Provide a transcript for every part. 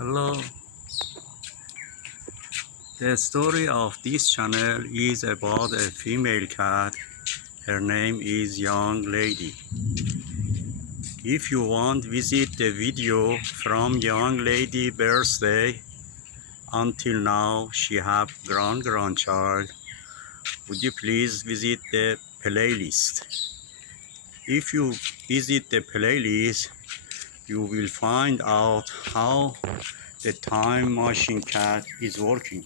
Hello, the story of this channel is about a female cat. Her name is Young Lady. If you want visit the video from Young Lady birthday until now she have grandchild, would you please visit the playlist? If you visit the playlist, you will find out how the time machine cat is working.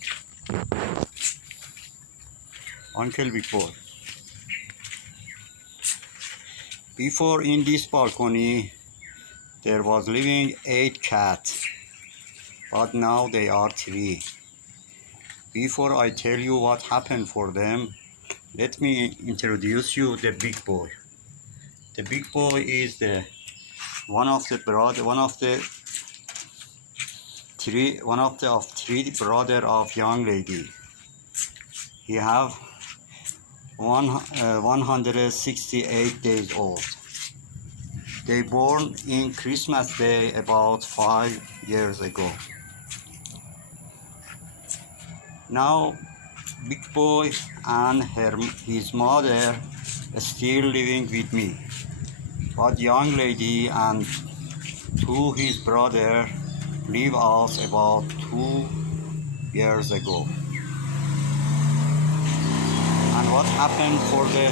Uncle Big Boy. Before in this balcony, there was living 8 cats, but now they are 3. Before I tell you what happened for them, let me introduce you the big boy. The big boy is the one of the three brother of Young Lady. He have 168 days old. They born in Christmas Day about 5 years ago. Now Big Boy and his mother still living with me, but Young Lady and his brother leave us about 2 years ago. And what happened for the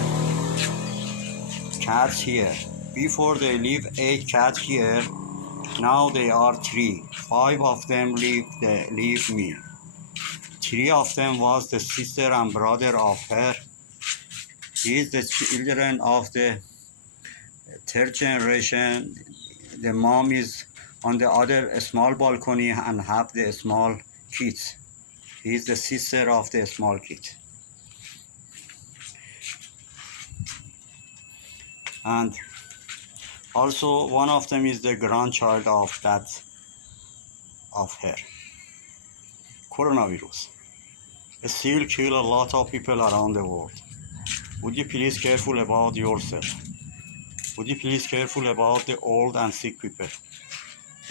cats here? Before they leave 8 cats here, now they are 3. 5 of them leave me. 3 of them was the sister and brother of her. These the children of the third generation. The mom is on the other small balcony and have the small kids. He is the sister of the small kid. And also one of them is the grandchild of her. Coronavirus still kill a lot of people around the world. Would you please careful about yourself? Would you please careful about the old and sick people?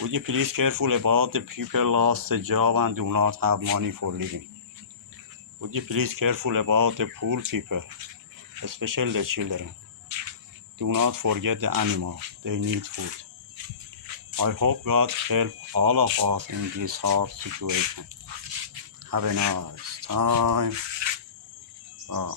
Would you please careful about the people lost a job and do not have money for living? Would you please careful about the poor people, especially the children? Do not forget the animals, they need food. I hope God help all of us in this hard situation. Have a nice time. Bye.